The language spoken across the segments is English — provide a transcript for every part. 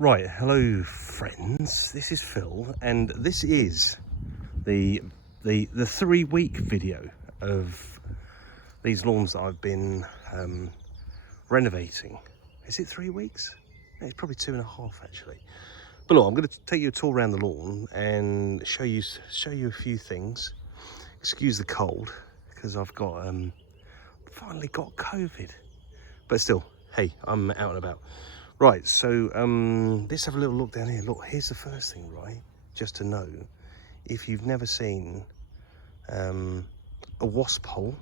Right, hello friends, this is Phil and this is the 3-week video of these lawns that I've been renovating. Is it 3 weeks? No, it's probably 2.5 actually. But look, I'm going to take you a tour around the lawn and show you a few things. Excuse the cold because I've got finally got COVID, but still, hey, I'm out and about. Right, so let's have a little look down here. Look, here's the first thing, right? Just to know, if you've never seen a wasp hole,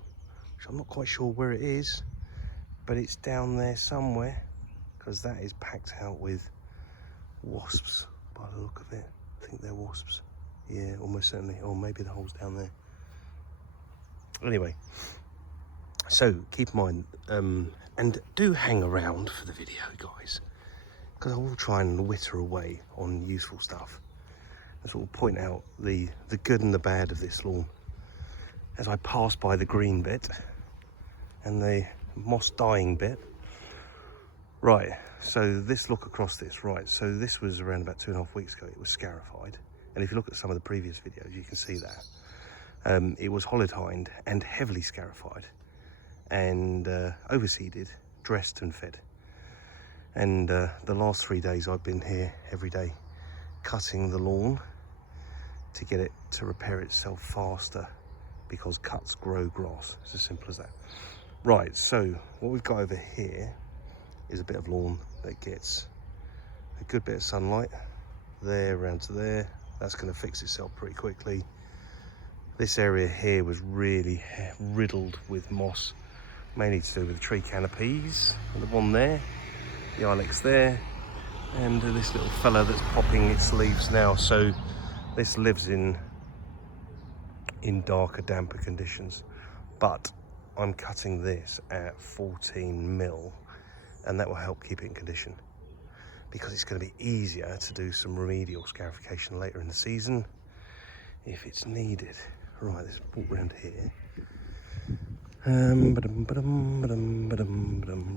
which I'm not quite sure where it is, but it's down there somewhere, because that is packed out with wasps by the look of it. I think they're wasps. Yeah, almost certainly. Or maybe the hole's down there. Anyway, so keep in mind, and do hang around for the video, guys, because I will try and witter away on useful stuff and sort of point out the good and the bad of this lawn as I pass by the green bit and the moss dying bit. Right, so this look across this, right, so this was around about 2.5 weeks ago. It was scarified, and if you look at some of the previous videos you can see that it was hollow-tined and heavily scarified and overseeded, dressed and fed. And the last 3 days I've been here every day cutting the lawn to get it to repair itself faster, because cuts grow grass. It's as simple as that. Right, so what we've got over here is a bit of lawn that gets a good bit of sunlight there around to there. That's going to fix itself pretty quickly. This area here was really riddled with moss, mainly to do with the tree canopies, and the one there, the ilex there, and this little fella that's popping its leaves now. So this lives in darker, damper conditions, but I'm cutting this at 14 mil, and that will help keep it in condition, because it's going to be easier to do some remedial scarification later in the season if it's needed. Right, let's walk around here.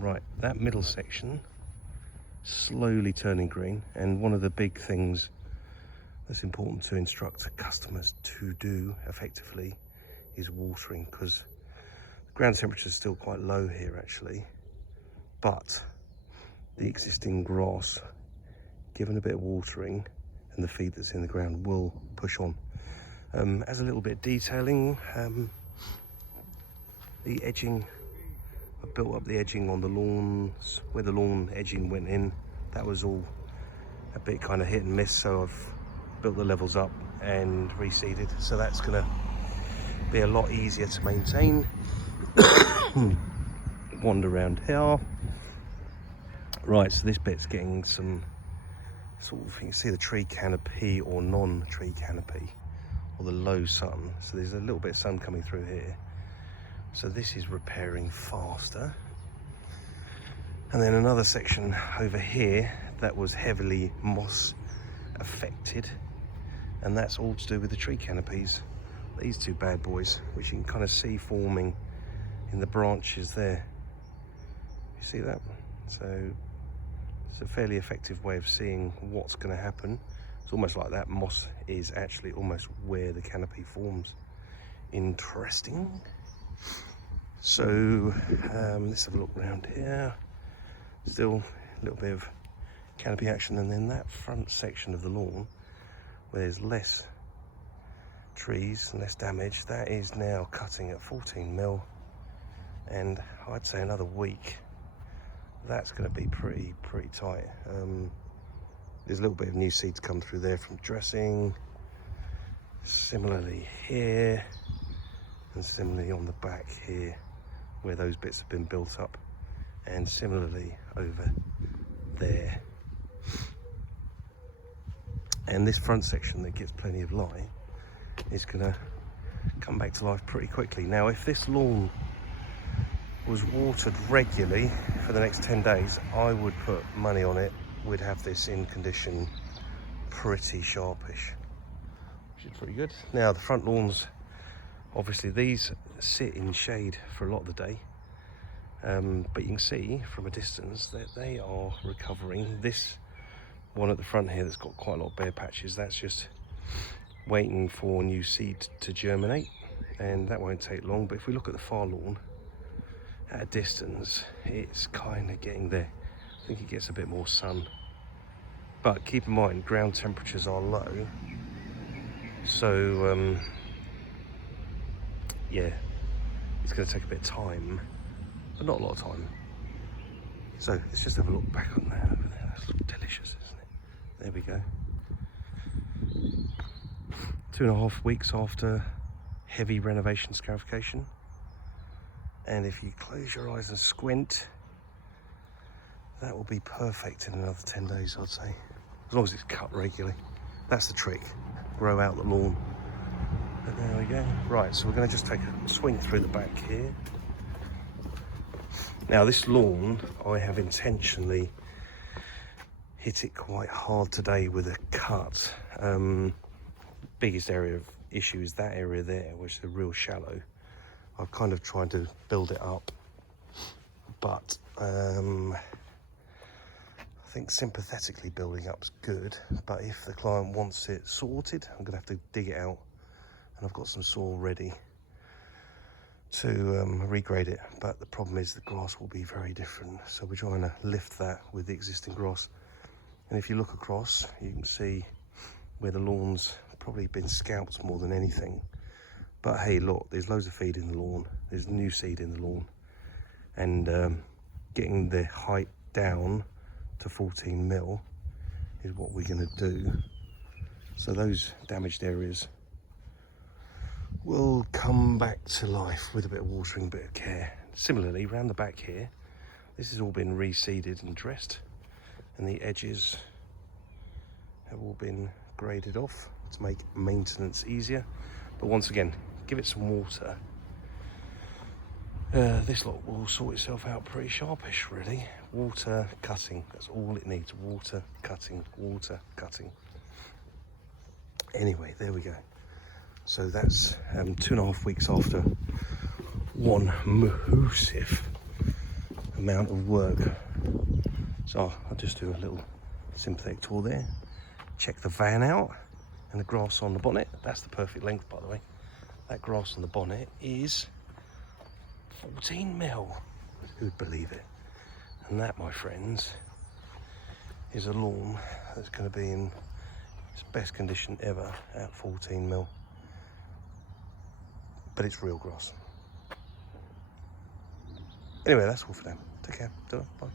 Right, that middle section slowly turning green, and one of the big things that's important to instruct customers to do effectively is watering, because the ground temperature is still quite low here actually, but the existing grass, given a bit of watering and the feed that's in the ground, will push on. As a little bit of detailing, the edging, I built up the edging on the lawns where the lawn edging went in. That was all a bit kind of hit and miss, so I've built the levels up and reseeded, so that's going to be a lot easier to maintain. Wander around here. Right, so this bit's getting some sort of, you can see the tree canopy or non-tree canopy, or the low sun, so there's a little bit of sun coming through here. So this is repairing faster. And then another section over here that was heavily moss affected, and that's all to do with the tree canopies. These two bad boys, which you can kind of see forming in the branches there. You see that? So it's a fairly effective way of seeing what's going to happen. It's almost like that moss is actually almost where the canopy forms. Interesting. So let's have a look around here. Still a little bit of canopy action, and then that front section of the lawn where there's less trees and less damage, that is now cutting at 14 mil, and I'd say another week that's going to be pretty tight. There's a little bit of new seeds come through there from dressing, similarly here, and similarly on the back here where those bits have been built up, and similarly over there. And this front section that gets plenty of light is going to come back to life pretty quickly. Now, if this lawn was watered regularly for the next 10 days, I would put money on it we'd have this in condition pretty sharpish, which is pretty good. Now, the front lawns, obviously these sit in shade for a lot of the day, but you can see from a distance that they are recovering. This one at the front here that's got quite a lot of bare patches. That's just waiting for new seed to germinate, and that won't take long. But if we look at the far lawn at a distance, it's kind of getting there. I think it gets a bit more sun, but keep in mind ground temperatures are low, so yeah, it's going to take a bit of time, but not a lot of time. So let's just have a look back on that over there. That's delicious, isn't it? There we go. 2.5 weeks after heavy renovation scarification, and if you close your eyes and squint, that will be perfect in another 10 days, I'd say, as long as it's cut regularly. That's the trick, grow out the lawn. But there we go. Right, so we're going to just take a swing through the back here. Now this lawn, I have intentionally hit it quite hard today with a cut. Biggest area of issue is that area there, which is real shallow. I've kind of tried to build it up, but I think sympathetically building up's good, but if the client wants it sorted, I'm gonna have to dig it out, and I've got some soil ready to regrade it. But the problem is the grass will be very different, so we're trying to lift that with the existing grass. And if you look across, you can see where the lawn's probably been scalped more than anything. But hey, look, there's loads of feed in the lawn, there's new seed in the lawn, and getting the height down to 14 mil is what we're going to do. So those damaged areas will come back to life with a bit of watering, a bit of care. Similarly, around the back here, this has all been reseeded and dressed, and the edges have all been graded off to make maintenance easier. But once again, give it some water. This lot will sort itself out pretty sharpish, really. Water, cutting, that's all it needs. Water, cutting, water, cutting. Anyway, there we go. So that's 2.5 weeks after one massive amount of work. So I'll just do a little sympathetic tour there. Check the van out and the grass on the bonnet. That's the perfect length, by the way. That grass on the bonnet is 14 mil. Who'd believe it? And that, my friends, is a lawn that's going to be in its best condition ever at 14 mil. But it's real grass. Anyway, that's all for now. Take care. Bye.